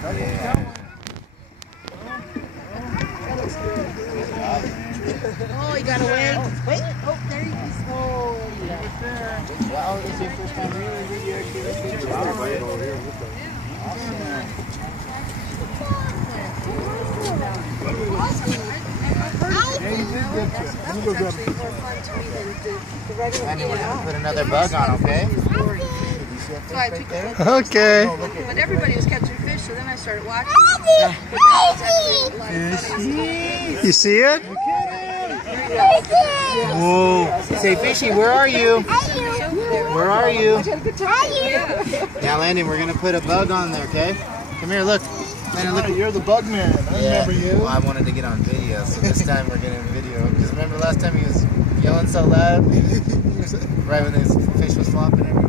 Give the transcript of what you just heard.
Yeah. Oh, he got away. Wait. Oh, there he is. Oh, yeah. Oh, this is your first time here? Good job. Yeah, you did good. Let me go grab it. And we're going to put another bug on, okay? So I took it. Okay. But everybody was catching fish, so then I started watching. You see it? Whoa. Say, Fishy, where are you? Where are you? Now, Landon, we're going to put a bug on there, okay? Come here, look. Landon, look. You're the bug man. I remember you. Well, I wanted to get on video, so this time we're getting video. Because remember last time he was yelling so loud? Right when his fish was flopping everywhere?